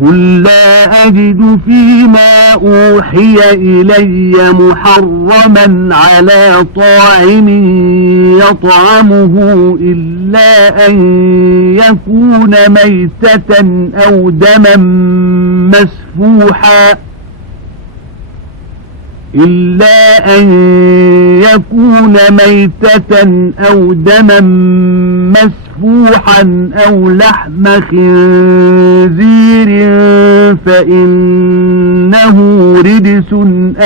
قل لا أجد فيما أوحي إلي محرما على طاعم يطعمه إلا أن يكون ميتة أو دما مسفوحا أو دما مسفوحا أو لحم خنزير فإنه رجس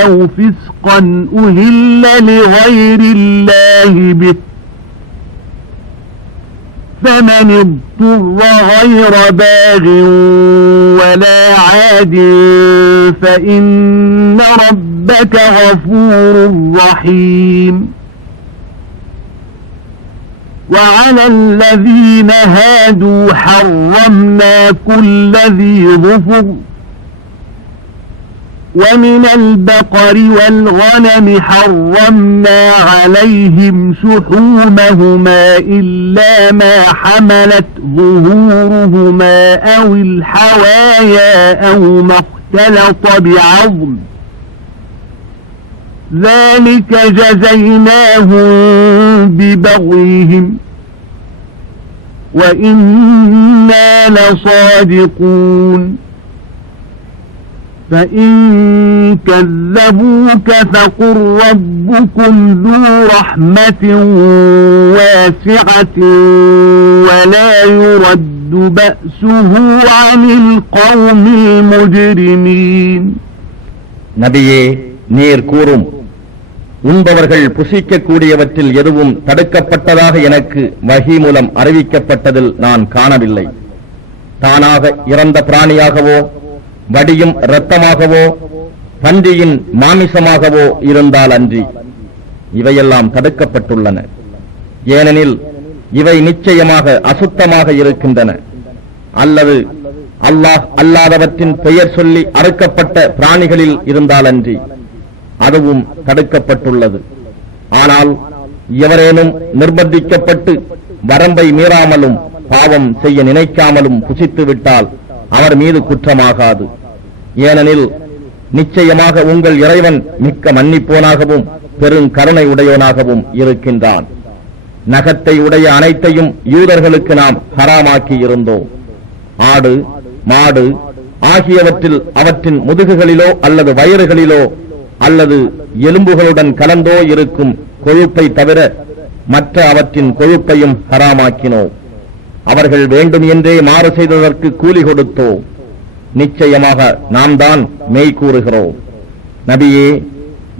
أو فسقا أهل لغير الله به فمن اضطر غير باغ ولا عاد فإن ربك غفور رحيم وعلى الذين هادوا حرمنا كل ذي ظفر ومن البقر والغنم حرمنا عليهم شحومهما إلا ما حملت ظهورهما أو الحوايا أو ما اختلط بعظم ذلك جزيناهم ببغيهم وإنا لصادقون فإن كذبوك فقل ربكم ذو رحمة واسعة ولا يرد بأسه عن القوم المجرمين நபியே நீர் கூறும் உண்பவர்கள் புசிக்கக்கூடியவற்றில் எதுவும் தடுக்கப்பட்டதாக எனக்கு வஹி மூலம் அறிவிக்கப்பட்டதில் நான் காணவில்லை. தானாக இறந்த பிராணியாகவோ வடியும் இரத்தமாகவோ பன்றியின் மாமிசமாகவோ இருந்தால் அன்றி இவையெல்லாம் தடுக்கப்பட்டுள்ளன. ஏனெனில் இவை நிச்சயமாக அசுத்தமாக இருக்கின்றன. அல்லது அல்லாஹ் அல்லாதவற்றின் பெயர் சொல்லி அறுக்கப்பட்ட பிராணிகளில் இருந்தால் அன்றி அதுவும் தடுக்கப்பட்டுள்ளது. ஆனால் எவரேனும் நிர்பந்திக்கப்பட்டு வரம்பை மீறாமலும் பாவம் செய்ய நினைக்காமலும் புசித்து விட்டால் அவர் மீது குற்றமாகாது. ஏனெனில் நிச்சயமாக உங்கள் இறைவன் மிக்க மன்னிப்போனாகவும் பெருங்கருணை உடையோனாகவும் இருக்கின்றான். நகத்தை உடைய அனைத்தையும் யூதர்களுக்கு நாம் ஹராமாக்கி இருந்தோம். ஆடு மாடு ஆகியவற்றில் அவற்றின் முதுகுகளிலோ அல்லது வயிறுகளிலோ அல்லது எலும்புகளுடன் கலந்தோ இருக்கும் கொழுப்பை தவிர மற்ற அவற்றின் கொழுப்பையும் ஹராமாக்கினோம். அவர்கள் வேண்டும் என்றே மாறு செய்ததற்கு கூலி கொடுத்தோம். நிச்சயமாக நாம் தான் மெய் கூறுகிறோம். நபியே,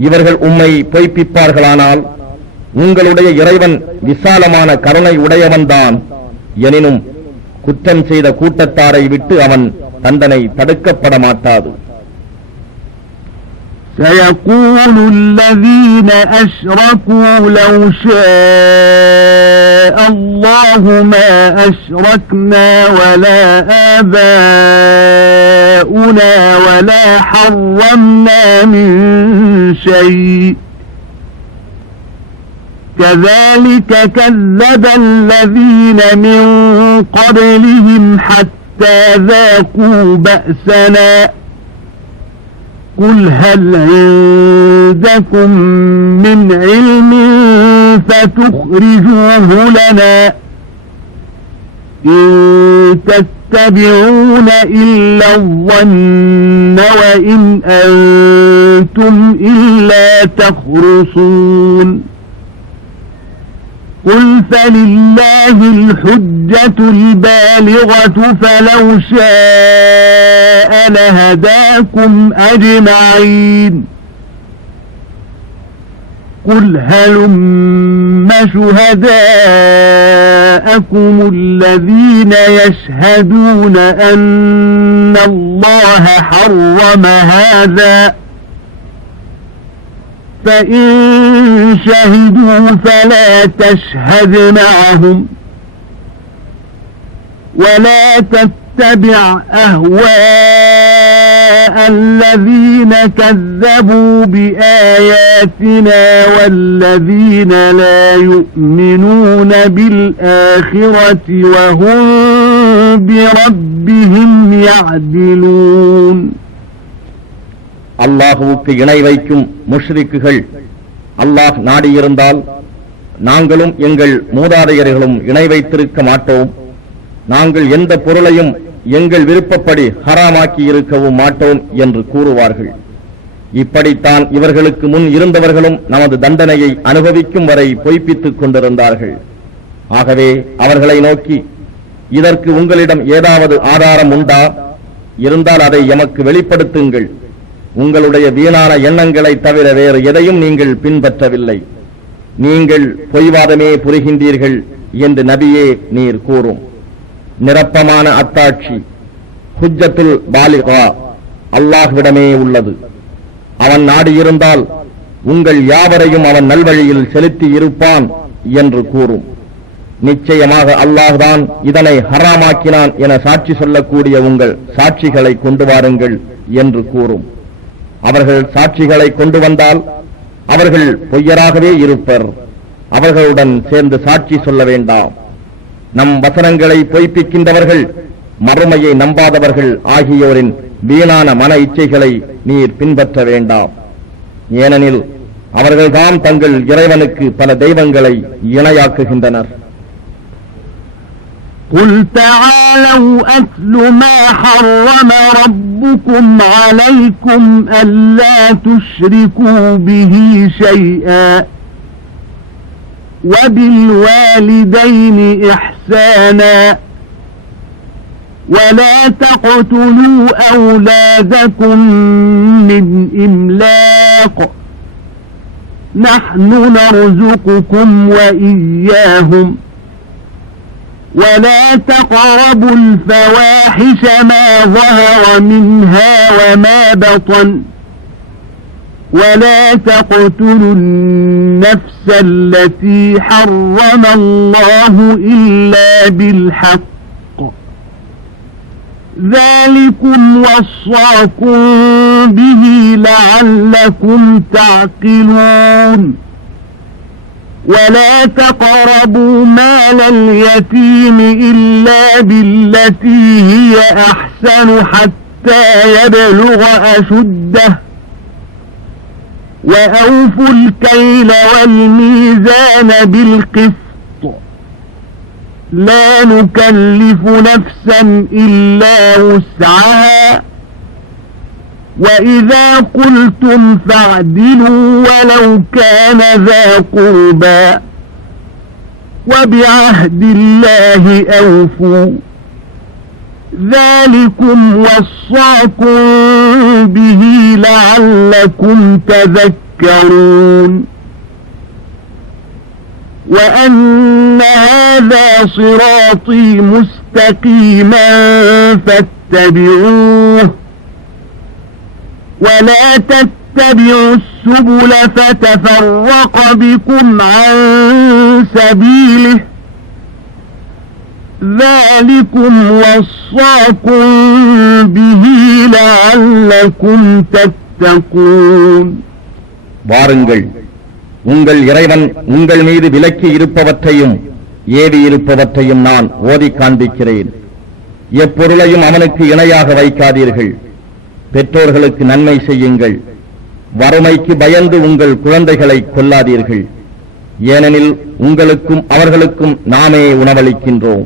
இவர்கள் உம்மை பொய்ப்பிப்பார்களானால் உங்களுடைய இறைவன் விசாலமான கருணை உடையவன்தான். எனினும் குற்றம் செய்த கூட்டத்தாரை விட்டு அவன் தண்டனை தடுக்கப்பட மாட்டாது. سيقول الذين أشركوا لو شاء الله ما أشركنا ولا آباؤنا ولا حرمنا من شيء كذلك كذب الذين من قبلهم حتى ذاقوا بأسنا قل هل عندكم من علم فتخرجوه لنا إن تتبعون إلا الظن وإن أنتم إلا تخرصون قل فلله الحجة البالغة فلو شاء لهداكم أجمعين قل هلم شهداءكم الذين يشهدون أن الله حرم هذا فإن شهدوا فلا تشهد معهم ولا تتبع أهواء الذين كذبوا بآياتنا والذين لا يؤمنون بالآخرة وهم بربهم يعدلون அல்லாஹுவுக்கு இணை வைக்கும் முஷ்ரிக்குகள் அல்லாஹ் நாடியிருந்தால் நாங்களும் எங்கள் மூதாதையர்களும் இணை வைத்திருக்க மாட்டோம், நாங்கள் எந்த பொருளையும் எங்கள் விருப்பப்படி ஹராமாக்கி இருக்கவும் மாட்டோம் என்று கூறுவார்கள். இப்படித்தான் இவர்களுக்கு முன் இருந்தவர்களும் நமது தண்டனையை அனுபவிக்கும் வரை பொய்ப்பித்துக் கொண்டிருந்தார்கள். ஆகவே அவர்களை நோக்கி, இதற்கு உங்களிடம் ஏதாவது ஆதாரம் உண்டா? இருந்தால் அதை எமக்கு வெளிப்படுத்துங்கள். உங்களுடைய வீணான எண்ணங்களை தவிர வேறு எதையும் நீங்கள் பின்பற்றவில்லை. நீங்கள் பொய்வாதமே புரிகின்றீர்கள் என்று நபியே நீர் கூறும். நிரப்பமான அத்தாட்சி ஹுஜ்ஜத்துல் பாலிகா அல்லாஹ்விடமே உள்ளது. அவன் நாடியிருந்தால் உங்கள் யாவரையும் அவன் நல்வழியில் செலுத்தி இருப்பான் என்று கூறும். நிச்சயமாக அல்லாஹ்தான் இதனை ஹராமாக்கினான் என சாட்சி சொல்லக்கூடிய உங்கள் சாட்சிகளை கொண்டு வாருங்கள் என்று கூறும். அவர்கள் சாட்சிகளை கொண்டு வந்தால் அவர்கள் பொய்யராகவே இருப்பர். அவர்களுடன் சேர்ந்து சாட்சி சொல்ல வேண்டாம். நம் வசனங்களை பொய்ப்பிக்கின்றவர்கள், மறுமையை நம்பாதவர்கள் ஆகியோரின் வீணான மன இச்சைகளை நீர் பின்பற்ற வேண்டாம். ஏனெனில் அவர்கள்தான் தங்கள் இறைவனுக்கு பல தெய்வங்களை இணையாக்குகின்றனர். قل تعالوا أتل ما حرم ربكم عليكم ألا تشركوا به شيئا وبالوالدين إحسانا ولا تقتلوا أولادكم من إملاق نحن نرزقكم وإياهم ولا تقربوا الفواحش ما ظهر منها وما بطن ولا تقتلوا النفس التي حرم الله إلا بالحق ذلكم وصاكم به لعلكم تعقلون ولا تقربوا مال اليتيم إلا بالتي هي أحسن حتى يبلغ أشده وأوفوا الكيل والميزان بالقسط لا نكلف نفسا إلا وسعها وإذا قلتم فاعدلوا ولو كان ذا قربى وبعهد الله أوفوا ذلكم وصاكم به لعلكم تذكرون وأن هذا صراطي مستقيما فاتبعوه ولا تتبعوا السبل فتفرق بكم عن سبيله ذلكم وصاكم به لعلكم تتقون வாருங்கள், உங்கள் இறைவன் உங்கள் மீது விலக்கி இருப்பவற்றையும் ஏவி இருப்பவற்றையும் நான் ஓதி காண்பிக்கிறேன். எப்பொருளையும் அவனுக்கு இணையாக வைக்காதீர்கள். பெற்றோர்களுக்கு நன்மை செய்யுங்கள். வறுமைக்கு பயந்து உங்கள் குழந்தைகளை கொல்லாதீர்கள். ஏனெனில் உங்களுக்கும் அவர்களுக்கும் நாமே உணவளிக்கின்றோம்.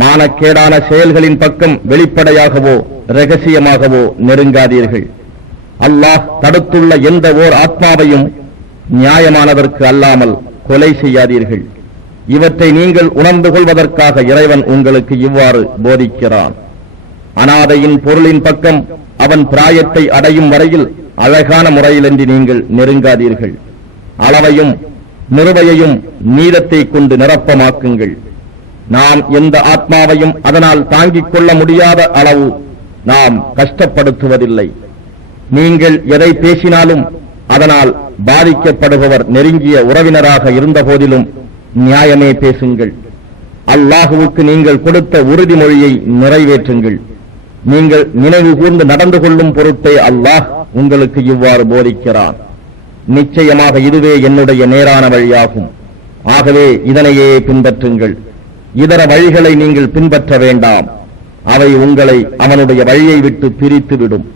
மானக்கேடான செயல்களின் பக்கம் வெளிப்படையாகவோ இரகசியமாகவோ நெருங்காதீர்கள். அல்லாஹ் தடுத்துள்ள எந்த ஓர் ஆத்மாவையும் நியாயமானதற்கு அல்லாமல் கொலை செய்யாதீர்கள். இவற்றை நீங்கள் உணர்ந்து கொள்வதற்காக இறைவன் உங்களுக்கு இவ்வாறு போதிக்கிறான். அனாதையின் பொருளின் பக்கம் அவன் பிராயத்தை அடையும் வரையில் அழகான முறையிலின்றி நீங்கள் நெருங்காதீர்கள். அளவையும் நிறுவையையும் நீதத்தை கொண்டு நிரப்பமாக்குங்கள். நாம் எந்த ஆத்மாவையும் அதனால் தாங்கிக் கொள்ள முடியாத அளவு நாம் கஷ்டப்படுத்துவதில்லை. நீங்கள் எதை பேசினாலும் அதனால் பாதிக்கப்படுபவர் நெருங்கிய உறவினராக இருந்த போதிலும் நியாயமே பேசுங்கள். அல்லாஹுவுக்கு நீங்கள் கொடுத்த உறுதிமொழியை நிறைவேற்றுங்கள். நீங்கள் நினைவு கூர்ந்து நடந்து கொள்ளும் பொருட்டே அல்லாஹ் உங்களுக்கு இவ்வாறு போதிக்கிறான். நிச்சயமாக இதுவே என்னுடைய நேரான வழியாகும். ஆகவே இதனையே பின்பற்றுங்கள். இதர வழிகளை நீங்கள் பின்பற்ற வேண்டாம். அவை உங்களை அவனுடைய வழியை விட்டு பிரித்துவிடும்.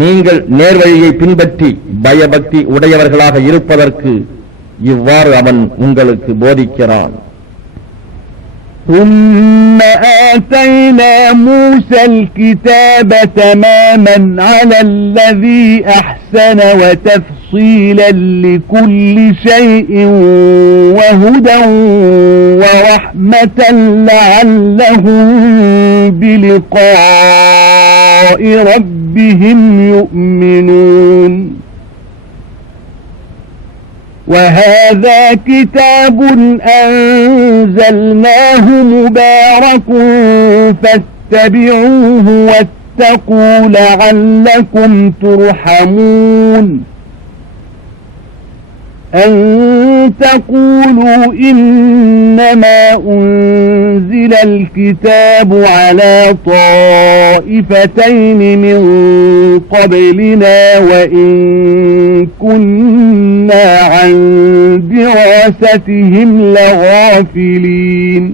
நீங்கள் நேர்வழியை பின்பற்றி பயபக்தி உடையவர்களாக இருப்பதற்கு இவ்வாறு அவன் உங்களுக்கு போதிக்கிறான். ثم آتينا موسى الكتاب تماما على الذي أحسن وتفصيلا لكل شيء وهدى ورحمة لعلهم بلقاء ربهم يؤمنون وهذا كتاب أنزلناه مبارك فاتبعوه واتقوا لعلكم ترحمون أن تقولوا إنما أنزل الكتاب على طائفتين من قبلنا وإن كنا عن دراستهم لغافلين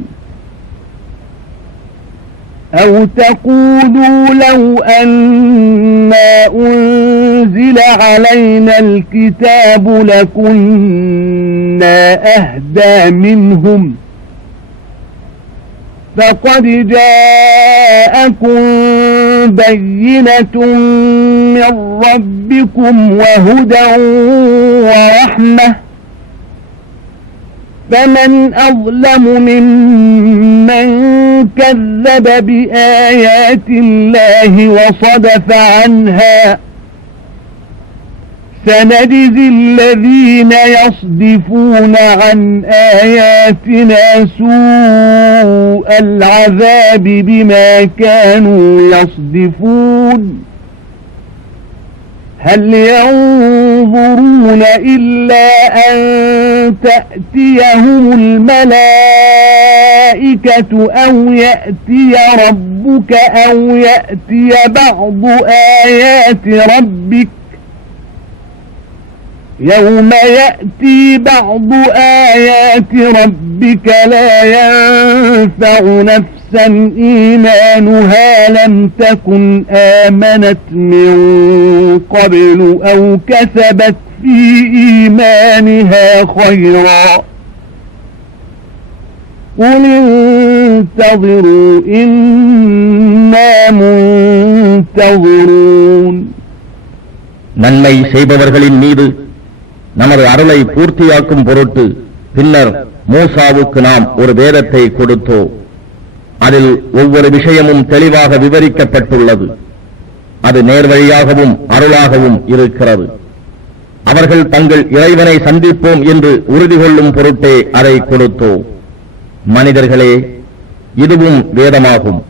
أو تقولوا لو أنا أنزل علينا الكتاب لكنا أهدى منهم فقد جاءكم بينة من ربكم وهدى ورحمة فمن أظلم ممن كذب بآيات الله وصدف عنها سنجزي الذين يصدفون عن آياتنا سوء العذاب بما كانوا يصدفون هل ينظرون إلا أن تأتيهم الملائكة أو يأتي ربك أو يأتي بعض آيات ربك يوم يأتي بعض آيات ربك لا ينفع نفسا إيمانها لم تكن آمنت من قبل أو كسبت في إيمانها خيرا قل انتظروا إنا منتظرون. நன்மை செய்பவர்களின் மீது நமது அருளை பூர்த்தியாக்கும் பொருட்டு பின்னர் மூசாவுக்கு நாம் ஒரு வேதத்தை கொடுத்தோம். அதில் ஒவ்வொரு விஷயமும் தெளிவாக விவரிக்கப்பட்டுள்ளது. அது நேர்வழியாகவும் அருளாகவும் இருக்கிறது. அவர்கள் தங்கள் இறைவனை சந்திப்போம் என்று உறுதி கொள்ளும் பொருட்டே அதை கொடுத்தோம். மனிதர்களே, இதுவும் வேதமாகும்.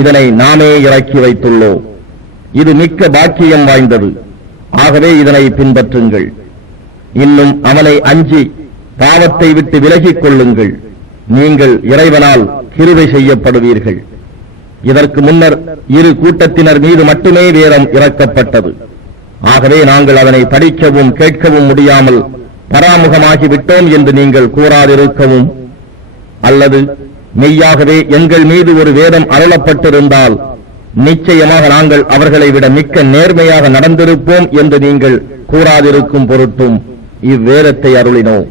இதனை நாமே இறக்கி வைத்துள்ளோம். இது மிக்க பாக்கியம் வாய்ந்தது. ஆகவே இதனை பின்பற்றுங்கள். இன்னும் அவனை அஞ்சி பாவத்தை விட்டு விலகிக் கொள்ளுங்கள். நீங்கள் இறைவனால் கிருபை செய்யப்படுவீர்கள். இதற்கு முன்னர் இரு கூட்டத்தினர் மீது மட்டுமே வேதம் இறக்கப்பட்டது. ஆகவே நாங்கள் அதனை படிக்கவும் கேட்கவும் முடியாமல் பராமுகமாகிவிட்டோம் என்று நீங்கள் கூறாதிருக்கவும், அல்லது மெய்யாகவே எங்கள் மீது ஒரு வேதம் அருளப்பட்டிருந்தால் நிச்சயமாக நாங்கள் அவர்களை விட மிக்க நேர்மையாக நடந்திருப்போம் என்று நீங்கள் கூறாதிருக்கும் பொருட்டும் இவ்வேதத்தை அருளினோம்.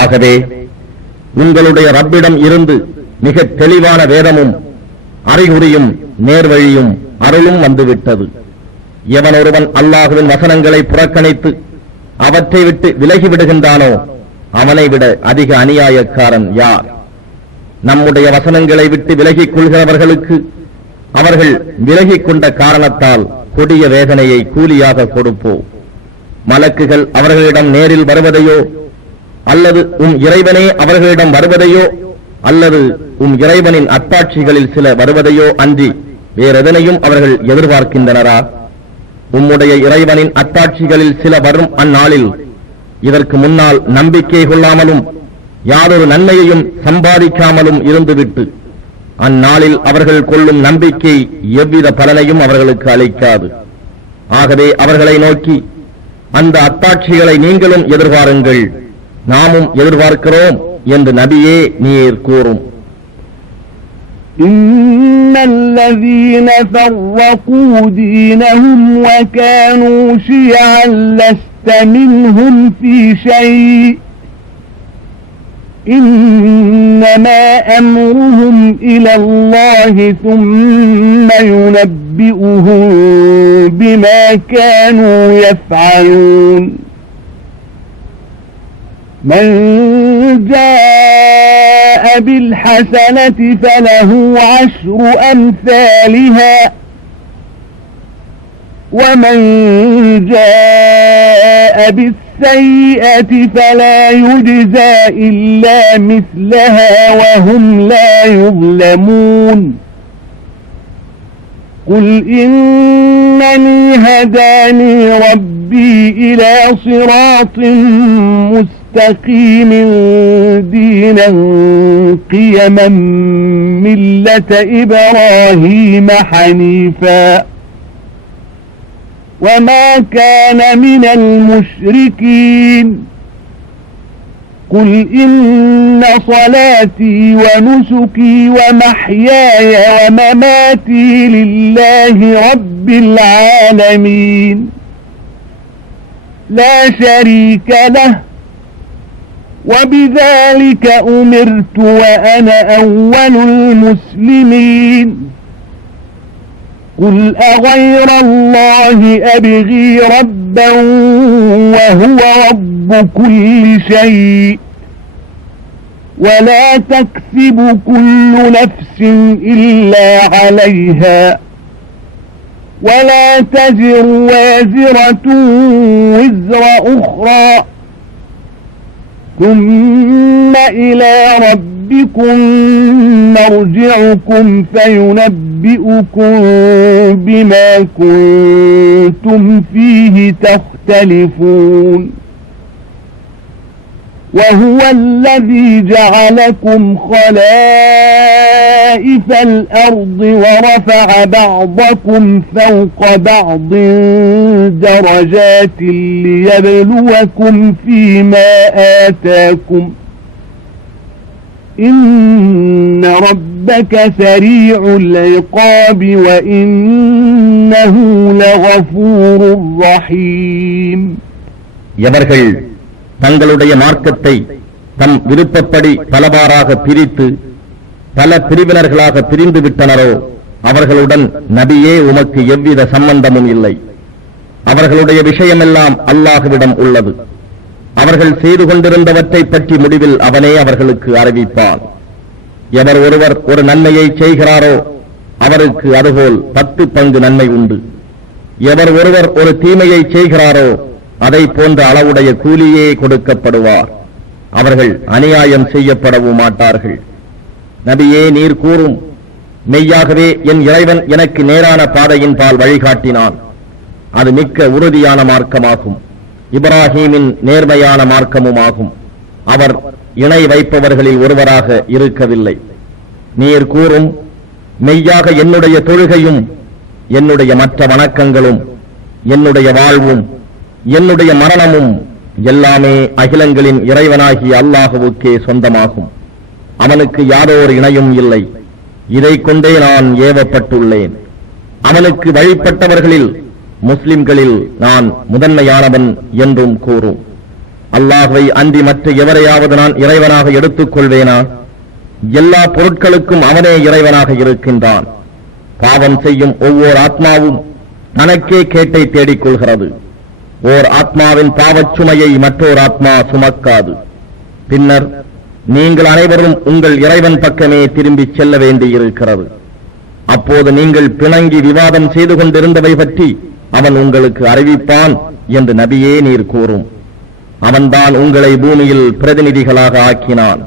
ஆகவே உங்களுடைய ரப்பிடம் இருந்து மிக தெளிவான வேதமும் அறிகுறியும் நேர்வழியும் அருளும் வந்துவிட்டது. எவன் ஒருவன் அல்லாஹுவின் வசனங்களை புறக்கணித்து அவற்றை விட்டு விலகிவிடுகின்றானோ அவனை விட அதிக அநியாயக்காரன் யார்? நம்முடைய வசனங்களை விட்டு விலகிக் கொள்கிறவர்களுக்கு அவர்கள் விலகிக் கொண்ட காரணத்தால் கொடிய வேதனையை கூலியாக கொடுப்போம். மலக்குகள் அவர்களிடம் நேரில் வருவதையோ, அல்லது இறைவனே அவர்களிடம் வருவதையோ, அல்லது இறைவனின் அத்தாட்சிகளில் சில வருவதையோ அன்றி வேறெதனையும் அவர்கள் எதிர்பார்க்கின்றனரா? உம்முடைய இறைவனின் அத்தாட்சிகளில் சில வரும் அந்நாளில் இதற்கு முன்னால் நம்பிக்கை கொள்ளாமலும் யாதொரு நன்மையையும் சம்பாதிக்காமலும் இருந்துவிட்டு அந்நாளில் அவர்கள் கொள்ளும் நம்பிக்கை எவ்வித பலனையும் அவர்களுக்கு அளிக்காது. ஆகவே அவர்களை நோக்கி, அந்த அத்தாட்சிகளை நீங்களும் எதிர்பாருங்கள், நாமும் எதிர்பார்க்கிறோம் என்று நபியே நீர் கூறும். إن الذين فرقوا دينهم وكانوا شيعا لست منهم في شيء إنما أمرهم إلى الله ثم ينبئهم بما كانوا يفعلون من جاء بالحسنة فله 10 أمثالها ومن جاء بالسيئة فلا يجزى إلا مثلها وهم لا يظلمون قل إنني هداني ربي إلى صراط مستقيم دينا قيما ملة إبراهيم حنيفا وما كان من المشركين قل إن صلاتي ونسكي ومحياي ومماتي لله رب العالمين لا شريك له وبذلك أمرت وأنا أول المسلمين قل أغير الله أبغي ربا وهو رب كل شيء ولا تكسب كل نفس إلا عليها ولا تزر وازرة وزر أخرى ثم إلى ربكم مرجعكم فينبئكم بما كنتم فيه تختلفون وهو الذي جعلكم خلائف الأرض ورفع بعضكم فوق بعض درجات ليبلوكم فيما آتاكم إن ربك سريع العقاب وإنه لغفور رحيم எவர்கள் தங்களுடைய மார்க்கத்தை தம் விருப்பப்படி பலவாறாக பிரித்து பல பிரிவினர்களாக பிரிந்து விட்டனரோ அவர்களுடன் நபியே உமக்கு எவ்வித சம்பந்தமும் இல்லை. அவர்களுடைய விஷயமெல்லாம் அல்லாஹ்விடம் உள்ளது. அவர்கள் செய்து கொண்டிருந்தவற்றை பற்றி முடிவில் அவனே அவர்களுக்கு அறிவிப்பான். எவர் ஒருவர் ஒரு நன்மையை செய்கிறாரோ அவருக்கு அதுபோல் 10 பங்கு நன்மை உண்டு. எவர் ஒருவர் ஒரு தீமையை செய்கிறாரோ அதை போன்ற அளவுடைய கூலியே கொடுக்கப்படுவார். அவர்கள் அநியாயம் செய்யப்படவும் மாட்டார்கள். நபியே நீர் கூறும், மெய்யாகவே என் இறைவன் எனக்கு நேரான பாதையின் பால் வழிகாட்டினான். அது மிக்க உறுதியான மார்க்கமாகும். இப்ராஹீமின் நேர்மையான மார்க்கமுமாகும். அவர் இணை வைப்பவர்களில் ஒருவராக இருக்கவில்லை. நீர் கூறும், மெய்யாக என்னுடைய தொழுகையும் என்னுடைய மற்ற வணக்கங்களும் என்னுடைய வாழ்வும் என்னுடைய மரணமும் எல்லாமே அகிலங்களின் இறைவனாகிய அல்லாஹுவுக்கே சொந்தமாகும். அவனுக்கு யாதோர் இணையும் இல்லை. இதை கொண்டே நான் ஏவப்பட்டுள்ளேன். அவனுக்கு வழிபட்டவர்களில் முஸ்லிம்களில் நான் முதன்மையானவன் என்றும் கூறும். அல்லாஹ்வை அன்றி மற்ற எவரையாவது நான் இறைவனாக எடுத்துக் கொள்வேனா? எல்லா பொருட்களுக்கும் அவனே இறைவனாக இருக்கின்றான். பாவம் செய்யும் ஒவ்வொரு ஆத்மாவும் தனக்கே கேட்டை தேடிக் கொள்கிறது. ஓர் ஆத்மாவின் பாவச் சுமையை மற்றோர் ஆத்மா சுமக்காது. பின்னர் நீங்கள் அனைவரும் உங்கள் இறைவன் பக்கமே திரும்பிச் செல்ல வேண்டியிருக்கிறது. அப்போது நீங்கள் பிணங்கி விவாதம் செய்து கொண்டிருந்தவை பற்றி அவன் உங்களுக்கு அறிவிப்பான் என்று நபியே நீர் கூறும். அவன்தான் உங்களை பூமியில் பிரதிநிதிகளாக ஆக்கினான்.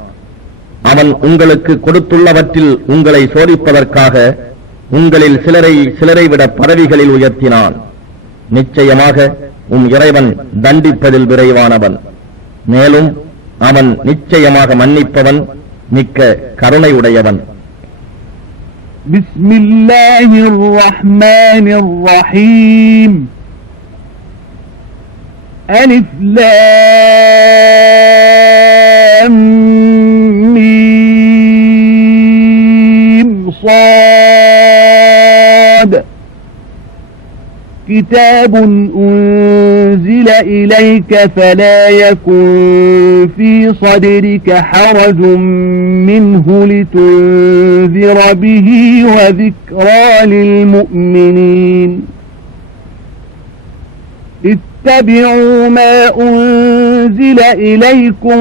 அவன் உங்களுக்கு கொடுத்துள்ளவற்றில் உங்களை சோதிப்பதற்காக உங்களில் சிலரை விட பதவிகளில் உயர்த்தினான். நிச்சயமாக உம் இறைவன் தண்டிப்பதில் விரைவானவன். மேலும் அவன் நிச்சயமாக மன்னிப்பவன், மிக்க கருணை உடையவன். பிஸ்மில்லாஹிர் ரஹ்மானிர் ரஹீம். அலிஃப் லாம் மீம் صاد كتاب أنزل إليك فلا يكن في صدرك حرج منه لتنذر به وذكرى للمؤمنين اتبعوا ما أنزل إليكم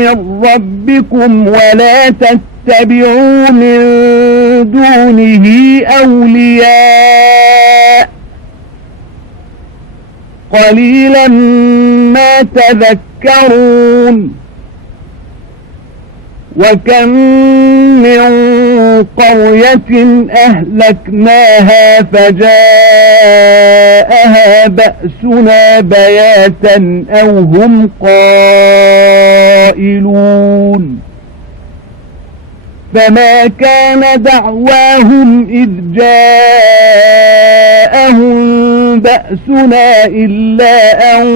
من ربكم ولا تتبعوا من دونه أولياء قليلا ما تذكرون وكم من قرية أهلكناها فجاءها بأسنا بياتا أو هم قائلون فما كان دعواهم إذ جاءهم بأسنا إلا أن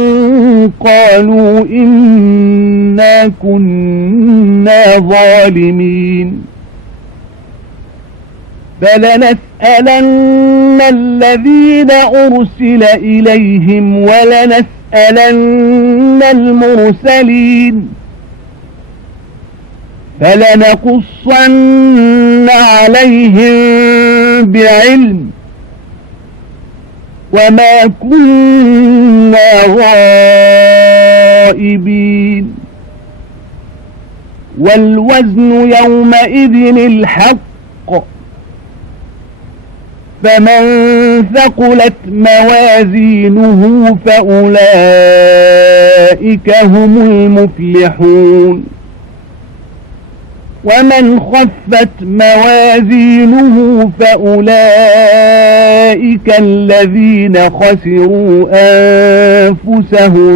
قالوا إنا كنا ظالمين فلنسألن الذين أرسل إليهم ولنسألن المرسلين فلنقصن عليهم بعلم وما كنا غائبين والوزن يومئذ الحق فمن ثقلت موازينه فأولئك هم المفلحون ومن خفت موازينه فأولئك الذين خسروا أنفسهم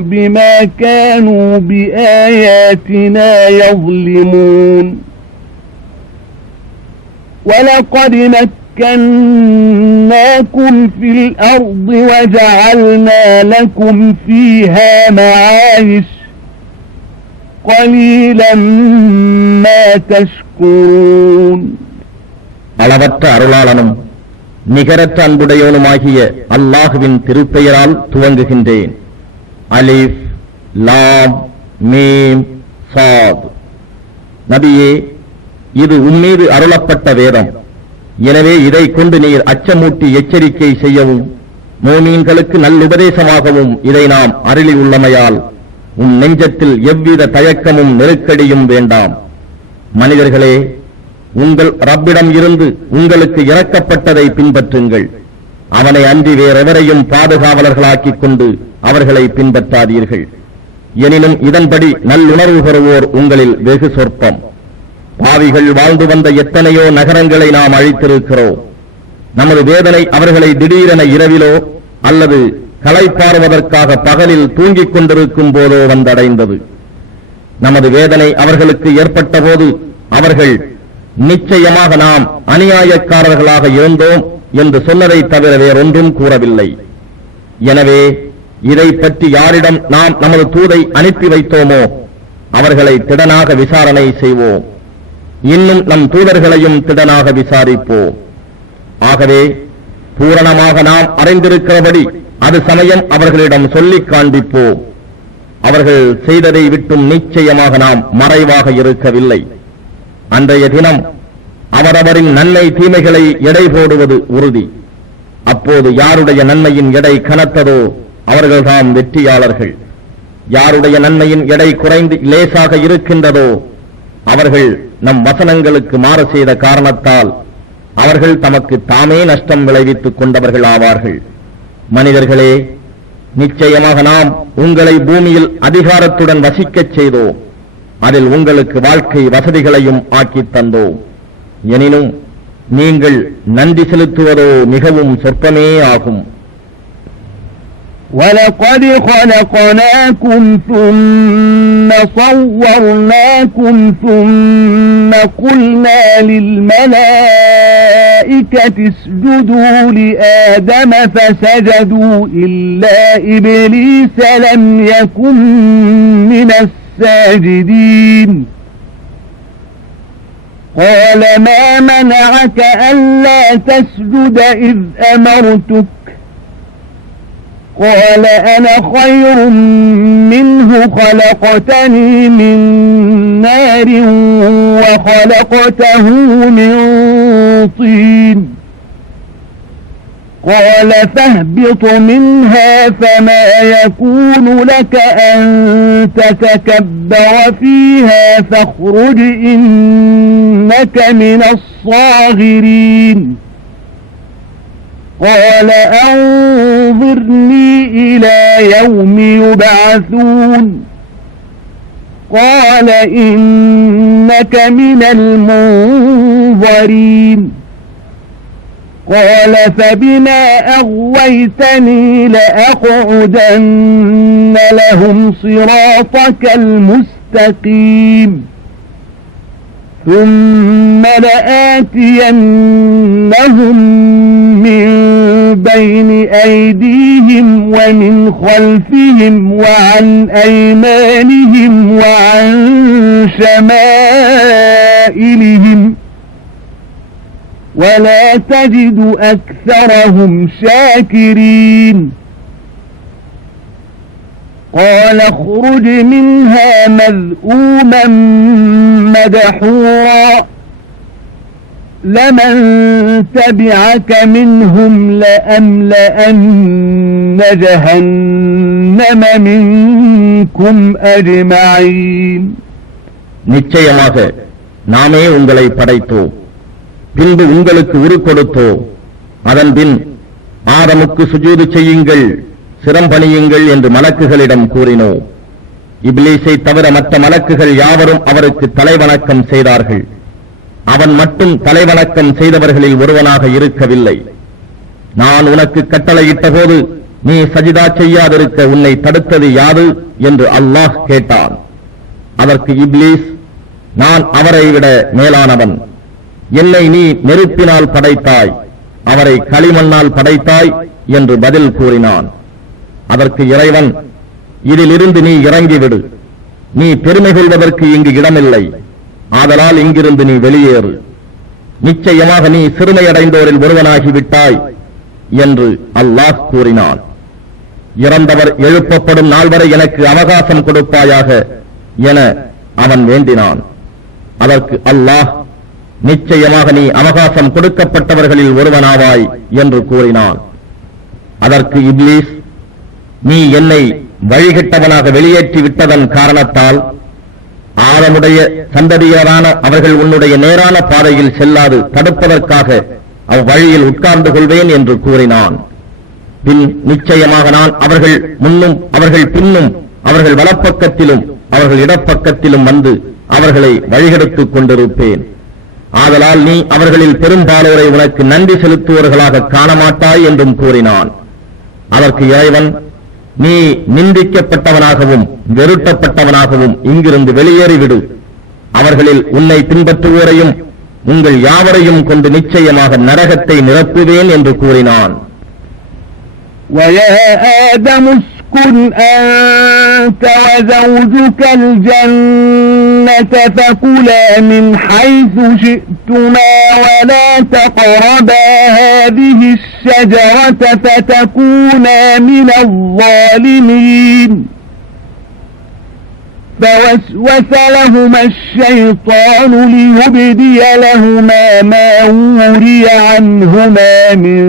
بما كانوا بآياتنا يظلمون ولقد مكناكم في الأرض وجعلنا لكم فيها معايش قليلا ما تشكرون அளவற்ற அருளாளனும் நிகரற்ற அன்புடையவனுமாகிய அல்லாஹுவின் திருப்பெயரால் துவங்குகின்றேன். அலிஃப் லாம் மீம் சாத். நபியே, இது உம்மீது அருளப்பட்ட வேதம். எனவே இதை கொண்டு நீர் அச்சமூட்டி எச்சரிக்கை செய்யவும் மோமீன்களுக்கு நல்லுபதேசமாகவும் இதை நாம் அருளி உள்ளமையால் உன் நெஞ்சத்தில் எவ்வித தயக்கமும் நெருக்கடியும் வேண்டாம். மனிதர்களே, உங்கள் ரப்பிடம் இருந்து உங்களுக்கு இறக்கப்பட்டதை பின்பற்றுங்கள். அவனை அன்றி வேறெவரையும் பாதுகாவலர்களாக்கிக் கொண்டு அவர்களை பின்பற்றாதீர்கள். எனினும் இதன்படி நல்லுணர்வு பெறுவோர் உங்களில் வெகு சொற்பம். பாவிகள் வாழ்ந்து வந்த எத்தனையோ நகரங்களை நாம் அழித்திருக்கிறோம். நமது வேதனை அவர்களை திடீரென இரவிலோ அல்லது களைப்பாறுவதற்காக பகலில் தூங்கிக் கொண்டிருக்கும் போதோ வந்தடைந்தது. நமது வேதனை அவர்களுக்கு ஏற்பட்ட போது அவர்கள் நிச்சயமாக நாம் அநியாயக்காரர்களாக இருந்தோம் என்று சொன்னதை தவிர வேறொன்றும் கூறவில்லை. எனவே இதை பற்றி யாரிடம் நாம் நமது தூதை அனுப்பி வைத்தோமோ அவர்களை திடனாக விசாரணை செய்வோம். இன்னும் நம் தூதர்களையும் திடனாக விசாரிப்போம். ஆகவே பூரணமாக நாம் அறிந்திருக்கிறபடி அது சமயம் அவர்களிடம் சொல்லிக் காண்பிப்போம். அவர்கள் செய்ததை விட்டும் நிச்சயமாக நாம் மறைவாக இருக்கவில்லை. அன்றைய தினம் அவரவரின் நன்மை தீமைகளை எடை போடுவது உறுதி. அப்போது யாருடைய நன்மையின் எடை கனத்ததோ அவர்கள்தாம் வெற்றியாளர்கள். யாருடைய நன்மையின் எடை குறைந்து லேசாக இருக்கின்றதோ அவர்கள் நம் வசனங்களுக்கு மாறு செய்த காரணத்தால் அவர்கள் தமக்கு தாமே நஷ்டம் விளைவித்துக் கொண்டவர்கள் ஆவார்கள். மனிதர்களே, நிச்சயமாக நாம் உங்களை பூமியில் அதிகாரத்துடன் வசிக்கச் செய்தோம். அதில் உங்களுக்கு வாழ்க்கை வசதிகளையும் ஆக்கித் தந்தோம். எனினும் நீங்கள் நன்றி செலுத்துவதோ மிகவும் சொற்பமே ஆகும். وَلَقَدْ خَلَقْنَاكُمْ ثُمَّ صَوَّرْنَاكُمْ ثُمَّ قُلْنَا لِلْمَلَائِكَةِ اسْجُدُوا لِآدَمَ فَسَجَدُوا إِلَّا إِبْلِيسَ لَمْ يَكُنْ مِنَ السَّاجِدِينَ قال ما منعك ألا تسجد إذ أمرتك قال أنا خير منه خلقتني من نار وخلقته من طين قال فاهبط منها فما يكون لك أن تتكبر فيها فاخرج إنك من الصاغرين قال أنظرني إلى يوم يبعثون قال إنك من المنظرين قال فبما أغويتني لأقعدن لهم صراطك المستقيم ثم لآتينهم من بين أيديهم ومن خلفهم وعن أيمانهم وعن شمائلهم ولا تجد أكثرهم شاكرين قال اخرج منها مذءوما مدحورا لمن تبعك منهم لأملأن جهنم منكم أجمعين நிச்சயமாக நாமே உங்களை படைத்தோம், பின்பு உங்களுக்கு உரு கொடுத்தோம். அதன்பின் ஆதமுக்கு சுஜூது செய்யுங்கள், சிரம்பணியுங்கள் என்று மலக்குகளிடம் கூறினோம். இப்லீஸை தவிர மற்ற மலக்குகள் யாவரும் அவருக்கு தலைவணக்கம் செய்தார்கள். அவன் மட்டும் தலைவணக்கம் செய்தவர்களில் ஒருவனாக இருக்கவில்லை. நான் உனக்கு கட்டளையிட்ட போது நீ சஜிதா செய்யாதிருக்க உன்னை தடுத்தது யாது என்று அல்லாஹ் கேட்டான். அதற்கு இப்லீஸ், நான் அவரை விட மேலானவன், என்னை நீ நெருப்பினால் படைத்தாய், அவரை களிமண்ணால் படைத்தாய் என்று பதில் கூறினான். அதற்கு இறைவன், இதிலிருந்து நீ இறங்கிவிடு, நீ பெருமை கொள்வதற்கு இங்கு இடமில்லை, ஆதலால் இங்கிருந்து நீ வெளியேறு, நிச்சயமாக நீ சிறுமையடைந்தோரில் ஒருவனாகிவிட்டாய் என்று அல்லாஹ் கூறினான். இறந்தவர் எழுப்பப்படும் நாள் வரை எனக்கு அவகாசம் கொடுப்பாயாக என அவன் வேண்டினான். அதற்கு அல்லாஹ், நிச்சயமாக நீ அவகாசம் கொடுக்கப்பட்டவர்களில் ஒருவனாவாய் என்று கூறினான். அதற்கு இப்லீஸ், நீ என்னை வழிகட்டவனாக வெளியேற்றி விட்டதன் காரணத்தால் ஆதமுடைய சந்ததியரான அவர்கள் உன்னுடைய நேரான பாதையில் செல்லாது தடுப்பதற்காக அவ்வழியில் உட்கார்ந்து கொள்வேன் என்று கூறினான். பின் நிச்சயமாக நான் அவர்கள் முன்னும் அவர்கள் பின்னும் அவர்கள் வலப்பக்கத்திலும் அவர்கள் இடப்பக்கத்திலும் வந்து அவர்களை வழிகெடுத்துக் கொண்டிருப்பேன். ஆதலால் நீ அவர்களில் பெரும்பாலோரை உனக்கு நன்றி செலுத்துவர்களாக காணமாட்டாய் என்றும் கூறினான். அதற்கு இறைவன், நீ நிந்திக்கப்பட்டவனாகவும் வெறுட்டப்பட்டவனாகவும் இங்கிருந்து வெளியேறிவிடு, அவர்களில் உன்னை பின்பற்றுவோரையும் உங்கள் யாவரையும் கொண்டு நிச்சயமாக நரகத்தை நிரப்புவேன் என்று கூறினான். وَيَا آدَمُ اسْكُنْ أَنْتَ وَزَوْجُكَ الْجَنَّةَ فَكُلَا مِنْ حَيْثُ شِئْتُمَا وَلَا تَقْرَبَا هَذِهِ الشَّجَرَةَ فَتَكُونَا مِنَ الظَّالِمِينَ فوسوس لهما الشيطان ليبدي لهما ما وري عنهما من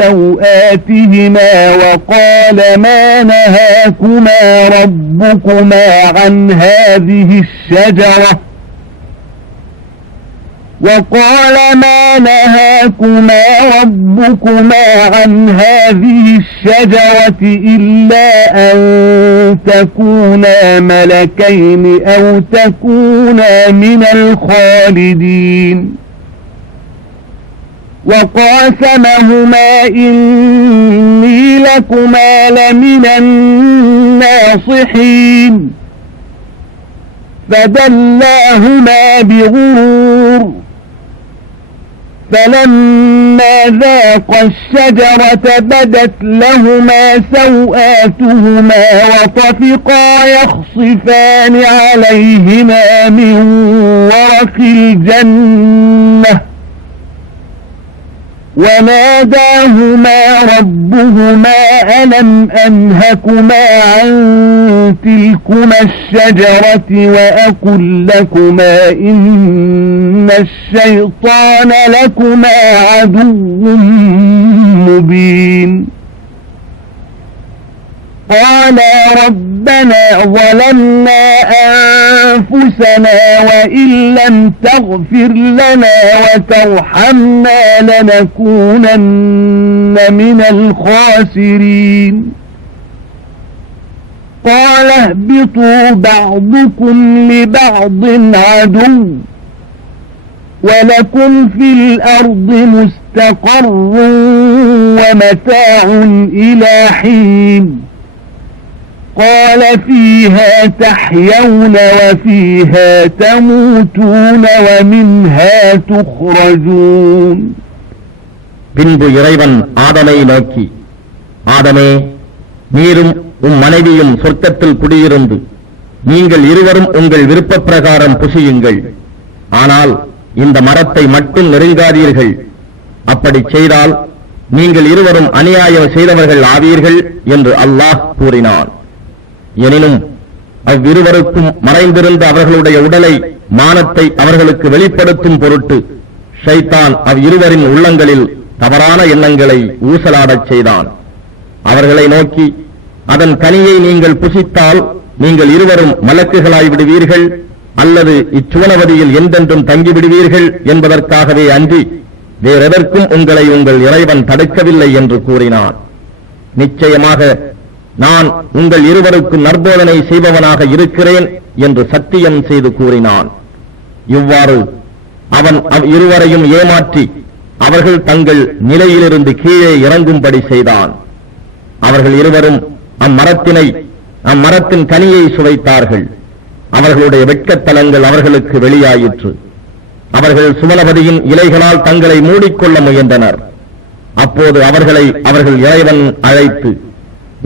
سوآتهما وقال ما نهاكما ربكما عن هذه الشجرة وقال ما نهاكما ربكما عن هذه الشجرة إلا أن تكونا ملكين أو تكونا من الخالدين وقاسمهما إني لكما لمن الناصحين فدلاهما بغرور فلما ذاقا الشجرة بدت لهما سوآتهما وطفقا يخصفان عليهما من ورق الجنة وناداهما ربهما ألم أنهكما عن تلكما الشجرة وأقل لكما إن الشيطان لكما عدو مبين قالا ربنا ظلمنا أنفسنا وإن لم تغفر لنا وترحمنا لنكونن من الخاسرين قال اهبطوا بعضكم لبعض عدو ولكم في الأرض مستقر ومتاع إلى حين قال فيها تحيون وفيها تموتون ومنها تخرجون. பின்பு இறைவன் ஆதமை நோக்கி, ஆதமே, நீரும் மனைவியும் சொர்க்கத்தில் குடியிருந்து நீங்கள் இருவரும் உங்கள் விருப்ப பிரகாரம் புசியுங்கள். ஆனால் இந்த மரத்தை மட்டும் நெருங்காதீர்கள். அப்படி செய்தால் நீங்கள் இருவரும் அநியாயம் செய்தவர்கள் ஆவீர்கள் என்று அல்லாஹ் கூறினான். எனினும் அவ்விருவருக்கும் மறைந்திருந்த அவர்களுடைய உடலை மானத்தை அவர்களுக்கு வெளிப்படுத்தும் பொருட்டு ஷைத்தான் அவ்விருவரின் உள்ளங்களில் தவறான எண்ணங்களை ஊசலாடச் செய்தான். அவர்களை நோக்கி, அதன் கனியை நீங்கள் புசித்தால் நீங்கள் இருவரும் மலக்குகளாய் விடுவீர்கள் அல்லது இச்சுவனவதியில் எந்தென்றும் தங்கிவிடுவீர்கள் என்பதற்காகவே அன்றி வேறெதற்கும் உங்களை உங்கள் இறைவன் தடுக்கவில்லை என்று கூறினான். நிச்சயமாக நான் உங்கள் இருவருக்கும் நற்போதனை செய்பவனாக இருக்கிறேன் என்று சத்தியம் செய்து கூறினான். இவ்வாறு அவன் இருவரையும் ஏமாற்றி அவர்கள் தங்கள் நிலையிலிருந்து கீழே இறங்கும்படி செய்தான். அவர்கள் இருவரும் அம்மரத்தின் கனியை சுவைத்தார்கள். அவர்களுடைய வெட்கத்தலங்கள் அவர்களுக்கு வெளியாயிற்று. அவர்கள் சுவனபதியின் இலைகளால் தங்களை மூடிக்கொள்ள முயன்றனர். அப்போது அவர்களை அவர்கள் இறைவன் அழைத்து,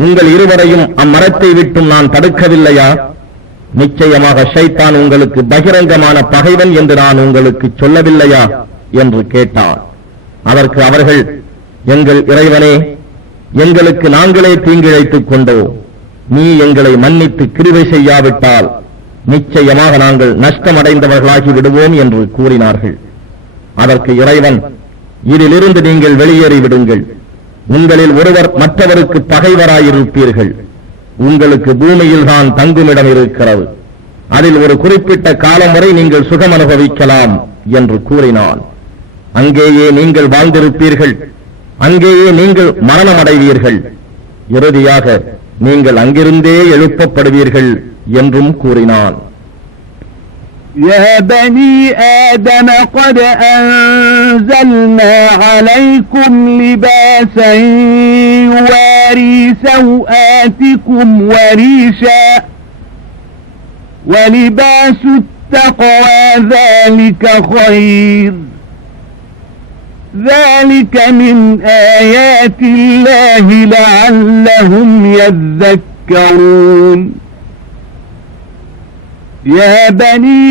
உங்கள் இருவரையும் அம்மரத்தை விட்டும் நான் தடுக்கவில்லையா? நிச்சயமாக ஷைத்தான் உங்களுக்கு பகிரங்கமான பகைவன் என்று நான் உங்களுக்கு சொல்லவில்லையா என்று கேட்டான். அதற்கு அவர்கள், எங்கள் இறைவனே, எங்களுக்கு நாங்களே தீங்கிழைத்துக் கொண்டோம். நீ எங்களை மன்னித்து கிருபை செய்யாவிட்டால் நிச்சயமாக நாங்கள் நஷ்டமடைந்தவர்களாகி விடுவோம் என்று கூறினார்கள். அதற்கு இறைவன், இதிலிருந்து நீங்கள் வெளியேறி விடுங்கள். உங்களில் ஒருவர் மற்றவருக்கு பகைவராயிருப்பீர்கள். உங்களுக்கு பூமியில்தான் தங்குமிடம் இருக்கிறது. அதில் ஒரு குறிப்பிட்ட காலம் வரை நீங்கள் சுகம் அனுபவிக்கலாம் என்று கூறினான். அங்கேயே நீங்கள் வாழ்ந்திருப்பீர்கள், அங்கேயே நீங்கள் மரணமடைவீர்கள். இறுதியாக நீங்கள் அங்கிருந்தே எழுப்பப்படுவீர்கள் என்றும் கூறினான். يا بني آدم قد أنزلنا عليكم لباسا يواري سوآتكم وريشا ولباس التقوى ذلك خير ذلك من آيات الله لعلهم يذكرون. يا بني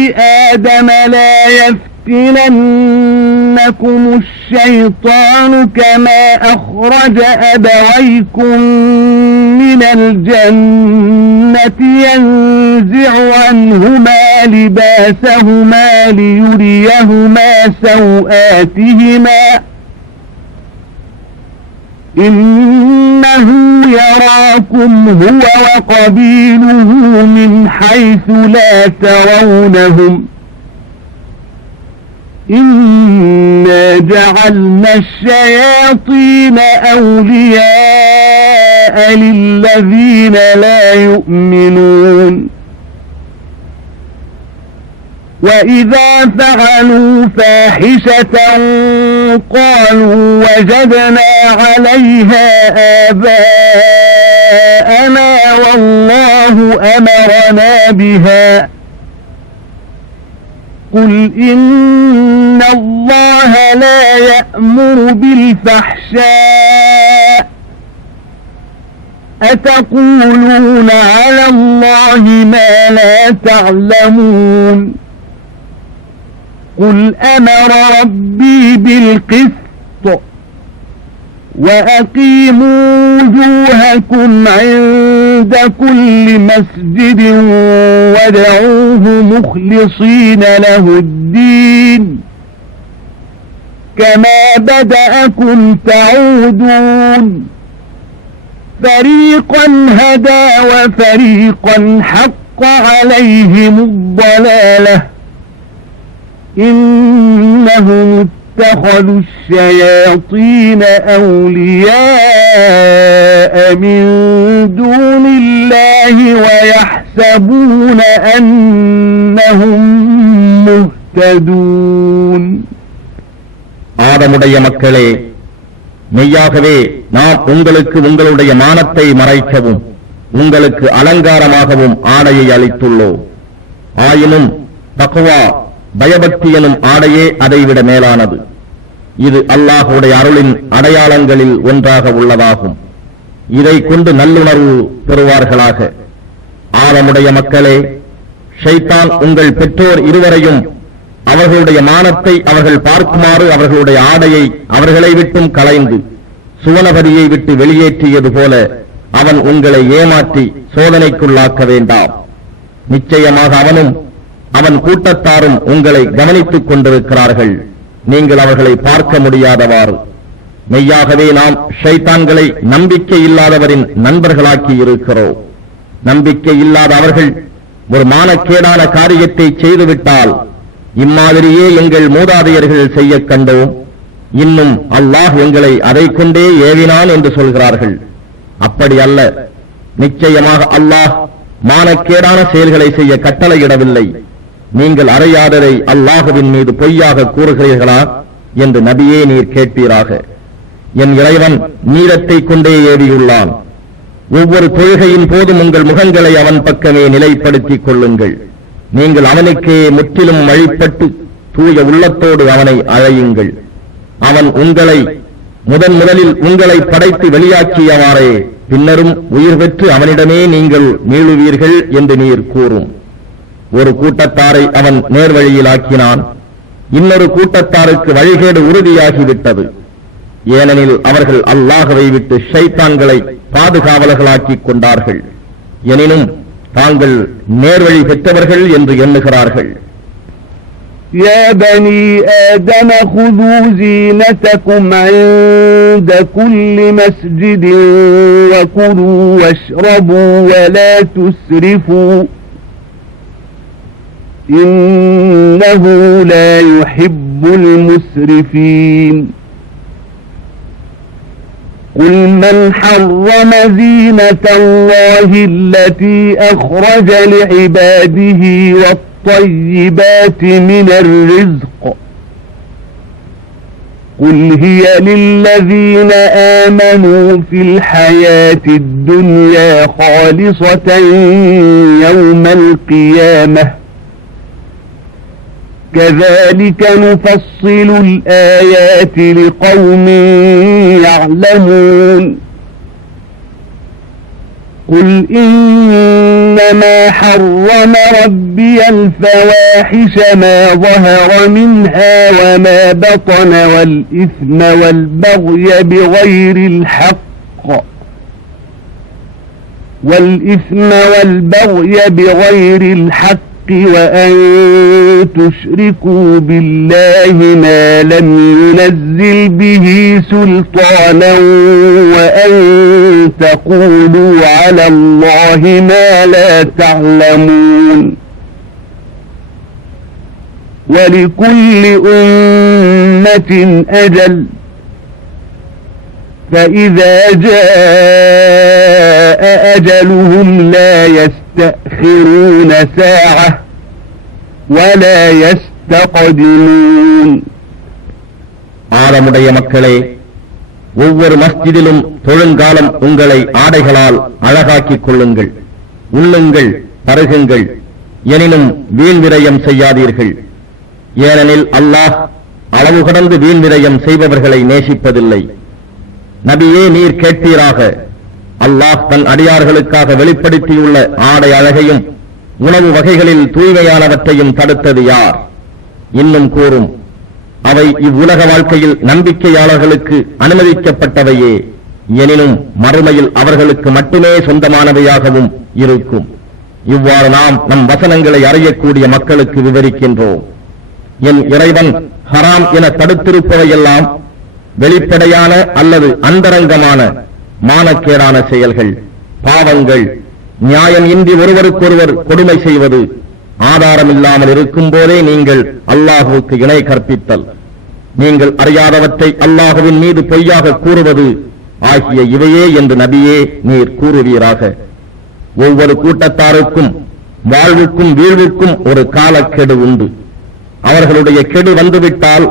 آدم لا يفتننكم الشيطان كما أخرج أبويكم من الجنة ينزع عنهما لباسهما ليريهما سوآتهما إنه يراكم هو وقبيله من حيث لا ترونهم إنا جعلنا الشياطين أولياء للذين لا يؤمنون وإذا فعلوا فاحشة قالوا وجدنا عليها آباءنا والله أمرنا بها قل إن الله لا يأمر بالفحشاء أتقولون على الله ما لا تعلمون قل أمر ربي بالقسط وأقيموا وجوهكم عند كل مسجد وادعوه مخلصين له الدين كما بدأكم تعودون فريقا هدى وفريقا حق عليهم الضلالة إنهم اتخذوا الشياطين أولياء من دون الله ويحسبون أنهم مهتدون ஆதமுடைய மக்களே, மெய்யாகவே நாம் உங்களுக்கு உங்களுடைய மானத்தை மறைக்கவும் உங்களுக்கு அலங்காரமாகவும் ஆடையை அளித்துள்ளோம். ஆயினும் தக்வா பயபக்தி எனும் ஆடையே அதைவிட மேலானது. இது அல்லாஹ்வுடைய அருளின் அடையாளங்களில் ஒன்றாக உள்ளதாகும். இதை கொண்டு நல்லுணர்வு பெறுவார்களாக. ஆதமுடைய மக்களே, ஷைத்தான் உங்கள் பெற்றோர் இருவரையும் அவர்களுடைய மானத்தை அவர்கள் பார்க்குமாறு அவர்களுடைய ஆடையை அவர்களை விட்டும் களைந்து சுவனபதியை விட்டு வெளியேற்றியது போல அவன் உங்களை ஏமாற்றி சோதனைக்குள்ளாக்க வேண்டாம். நிச்சயமாக அவனும் அவன் கூட்டத்தாரும் உங்களை கவனித்துக் கொண்டிருக்கிறார்கள். நீங்கள் அவர்களை பார்க்க முடியாதவாறு. மெய்யாகவே நாம் ஷைத்தான்களை நம்பிக்கை இல்லாதவரின் நண்பர்களாக்கி இருக்கிறோம். நம்பிக்கை இல்லாத அவர்கள் ஒரு மானக்கேடான காரியத்தை செய்துவிட்டால் இம்மாதிரியே எங்கள் மூதாதையர்கள் செய்ய கண்டோம், இன்னும் அல்லாஹ் எங்களை அதை கொண்டே ஏவினான் என்று சொல்கிறார்கள். அப்படி அல்ல. நிச்சயமாக அல்லாஹ் மானக்கேடான செயல்களை செய்ய கட்டளையிடவில்லை. நீங்கள் அறியாததை அல்லாஹுவின் மீது பொய்யாக கூறுகிறீர்களா என்று நபியே நீர் கேட்பீராக. என் இறைவன் நீரத்தை கொண்டே ஏவியுள்ளான். ஒவ்வொரு தொழுகையின் போதும் உங்கள் முகங்களை அவன் பக்கமே நிலைப்படுத்திக் கொள்ளுங்கள். நீங்கள் அவனுக்கே முற்றிலும் வழிபட்டு தூய உள்ளத்தோடு அவனை அழையுங்கள். அவன் உங்களை முதலில் உங்களை படைத்து வெளியாக்கியவாறே பின்னரும் உயிர் பெற்று அவனிடமே நீங்கள் மீளுவீர்கள் என்று நீர் கூறும். ஒரு கூட்டத்தாரை அவன் நேர்வழியில் ஆக்கினான், இன்னொரு கூட்டத்தாருக்கு வழிகேடு உறுதியாகிவிட்டது. ஏனெனில் அவர்கள் அல்லாஹ்வை விட்டு ஷைத்தான்களை பாதுகாவலர்களாக்கிக் கொண்டார்கள். எனினும் தாங்கள் நேர்வழி பெற்றவர்கள் என்று எண்ணுகிறார்கள். يا بني آدم خذوا زينتكم عند كل مسجد وكلوا واشربوا ولا تسرفوا إنه لا يحب المسرفين قل من حرم زينة الله التي أخرج لعباده والطيبات من الرزق قل هي للذين آمنوا في الحياة الدنيا خالصة يوم القيامة كذلك نفصل الآيات لقوم يعلمون قل إنما حرم ربي الفواحش ما ظهر منها وما بطن والإثم والبغي بغير الحق وأن تشركوا بالله ما لم ينزل به سلطانا وأن تقولوا على الله ما لا تعلمون ولكل أمة أجل فإذا جاء أجلهم لا يستأخرون ساعة ولا يستقدمون ஆதமுடைய மக்களே, ஒவ்வொரு மஸ்ஜிதிலும் தொழுங்காலம் உங்களை ஆடைகளால் அழகாக்கிக் கொள்ளுங்கள். உள்ளுங்கள், பருகுங்கள், எனினும் வீண் விரயம் செய்யாதீர்கள். ஏனெனில் அல்லாஹ் அளவு கடந்து வீண் விரயம் செய்பவர்களை நேசிப்பதில்லை. நபியே, நீர் கேட்பீராக, அல்லாஹ் தன் அடியார்களுக்காக வெளிப்படுத்தியுள்ள ஆடை அழகையும் உணவு வகைகளில் தூய்மையானவற்றையும் தடுத்தது யார்? இன்னும் கூறும், அவை இவ்வுலக வாழ்க்கையில் நம்பிக்கையாளர்களுக்கு அனுமதிக்கப்பட்டவையே, எனினும் மறுமையில் அவர்களுக்கு மட்டுமே சொந்தமானவையாகவும் இருக்கும். இவ்வாறு நாம் நம் வசனங்களை அறியக்கூடிய மக்களுக்கு விவரிக்கின்றோம். என் இறைவன் ஹராம் என தடுத்திருப்பவையெல்லாம் வெளிப்படையான அல்லது அந்தரங்கமான மானக்கேடான செயல்கள், பாவங்கள், நியாயம் இன்றி ஒருவருக்கொருவர் கொடுமை செய்வது, ஆதாரமில்லாமல் இருக்கும் போதே நீங்கள் அல்லாஹுவுக்கு இணை கற்பித்தல், நீங்கள் அறியாதவற்றை அல்லாஹுவின் மீது பொய்யாக கூறுவது ஆகிய இவையே என்று நபியே நீர் கூறுவீராக. ஒவ்வொரு கூட்டத்தாருக்கும் வாழ்வுக்கும் வீழ்வுக்கும் ஒரு காலக்கெடு உண்டு. அவர்களுடைய கெடு வந்துவிட்டால்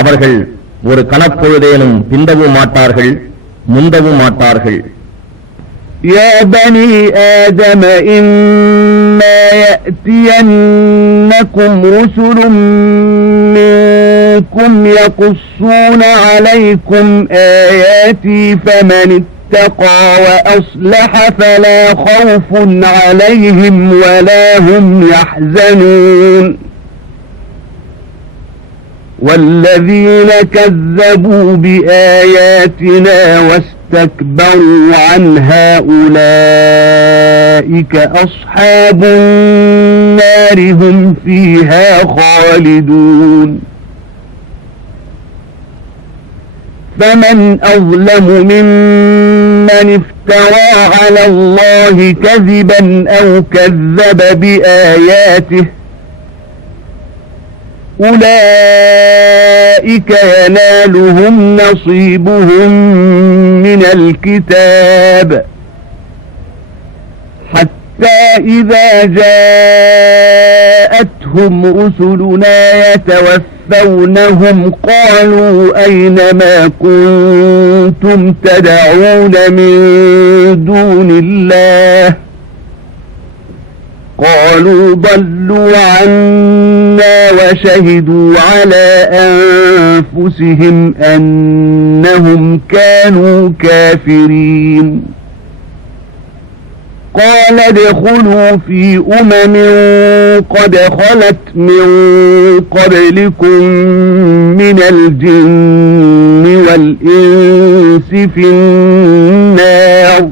அவர்கள் ஒரு கணப்பொழுதேனும் பிந்தவும் மாட்டார்கள், முந்தவும் மாட்டார்கள். يا بني آدم إما يأتينكم رسل منكم يقصون عليكم آياتي فمن اتقى وأصلح فلا خوف عليهم ولا هم يحزنون والذين كذبوا بآياتنا واستكبروا عنها أولئك أصحاب النار هم فيها خالدون فمن أظلم ممن افترى على الله كذبا أو كذب بآياته أولئك ينالهم نصيبهم من الكتاب حتى إذا جاءتهم رسلنا يتوفونهم قالوا أين ما كنتم تدعون من دون الله قالوا ضلوا عنا وشهدوا على أنفسهم أنهم كانوا كافرين قال ادخلوا في قد خلت من قبلكم من الجن والإنس في النار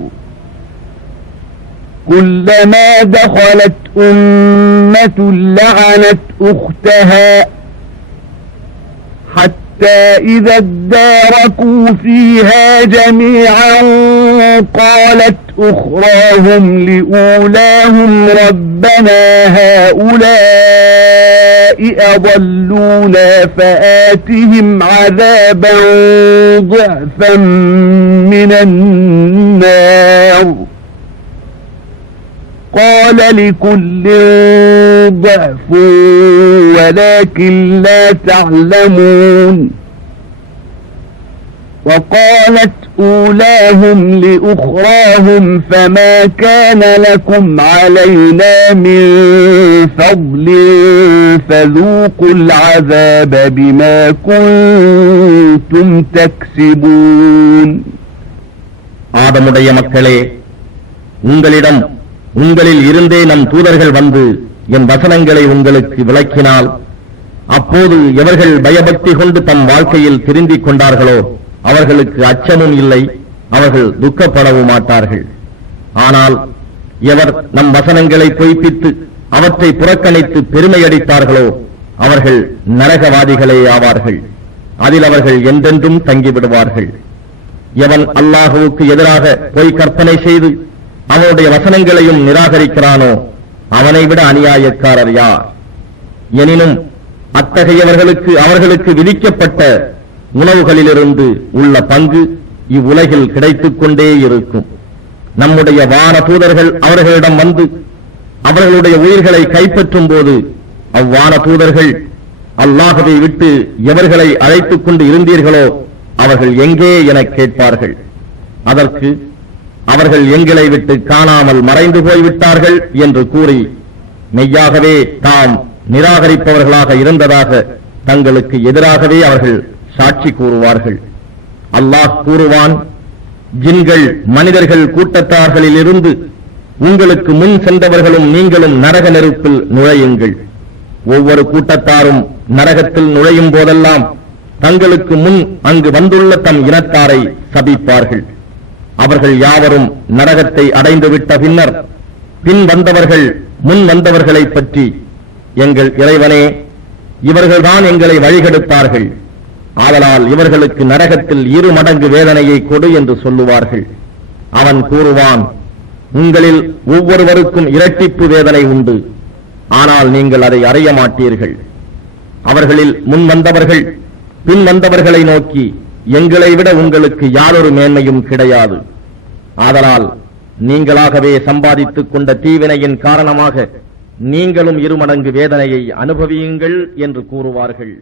كلما دخلت أمة لعنت أختها حتى إذا اداركوا فيها جميعا قالت أخراهم لأولاهم ربنا هؤلاء أضلونا فآتهم عذابا ضعفا من النار قال لكل ضعف ولكن لا تعلمون وقالت أولاهم لأخراهم فما كان لكم علينا من فضل فذوقوا العذاب بما كنتم تكسبون ஆதமுடைய மக்களே, உங்களில் இருந்தே நம் தூதர்கள் வந்து என் வசனங்களை உங்களுக்கு விளக்கினால், அப்போது எவர்கள் பயபக்தி கொண்டு தம் வாழ்க்கையில் திருந்திக் கொண்டார்களோ அவர்களுக்கு அச்சமும் இல்லை, அவர்கள் துக்கப்படவும் மாட்டார்கள். ஆனால் எவர் நம் வசனங்களை பொய்ப்பித்து அவற்றை புறக்கணித்து பெருமையடித்தார்களோ அவர்கள் நரகவாதிகளே ஆவார்கள். அதில் அவர்கள் என்றென்றும் தங்கிவிடுவார்கள். எவன் அல்லாஹுவுக்கு எதிராக பொய் கற்பனை செய்து அவனுடைய வசனங்களையும் நிராகரிக்கிறானோ அவனை விட அநியாயக்காரர் யார்? எனினும் அத்தகையவர்களுக்கு அவர்களுக்கு விதிக்கப்பட்ட உணவுகளிலிருந்து உள்ள பங்கு இவ்வுலகில் கிடைத்துக் கொண்டே இருக்கும். நம்முடைய வான தூதர்கள் அவர்களிடம் வந்து அவர்களுடைய உயிர்களை கைப்பற்றும் போது அவ்வான தூதர்கள், அல்லாஹ்வை விட்டு எவர்களை அழைத்துக் கொண்டு இருந்தீர்களோ அவர்கள் எங்கே என கேட்பார்கள். அதற்கு அவர்கள் எங்களை விட்டு காணாமல் மறைந்து போய்விட்டார்கள் என்று கூறி, மெய்யாகவே தாம் நிராகரிப்பவர்களாக இருந்ததாக தங்களுக்கு எதிராகவே அவர்கள் சாட்சி கூறுவார்கள். அல்லாஹ் கூறுவான், ஜின்கள் மனிதர்கள் கூட்டத்தார்களிலிருந்து உங்களுக்கு முன் சென்றவர்களும் நீங்களும் நரக நெருப்பில் நுழையுங்கள். ஒவ்வொரு கூட்டத்தாரும் நரகத்தில் நுழையும் போதெல்லாம் தங்களுக்கு முன் அங்கு வந்துள்ள தம் இனத்தாரை சபிப்பார்கள். அவர்கள் யாவரும் நரகத்தை அடைந்துவிட்ட பின்னர் பின் வந்தவர்கள் முன் வந்தவர்களை பற்றி, எங்கள் இறைவனே, இவர்கள்தான் எங்களை வழிகெடுத்தார்கள், ஆதலால் இவர்களுக்கு நரகத்தில் 2 மடங்கு வேதனையை கொடு என்று சொல்லுவார்கள். அவன் கூறுவான், உங்களில் ஒவ்வொருவருக்கும் இரட்டிப்பு வேதனை உண்டு, ஆனால் நீங்கள் அதை அறிய மாட்டீர்கள். அவர்களில் முன் வந்தவர்கள் பின் வந்தவர்களை நோக்கி, எங்களை விட உங்களுக்கு யாரொரு மேன்மையும் கிடையாது, ஆதலால் நீங்களாகவே சம்பாதித்துக் கொண்ட தீவினையின் காரணமாக நீங்களும் 2 மடங்கு வேதனையை அனுபவியுங்கள் என்று கூறுவார்கள்.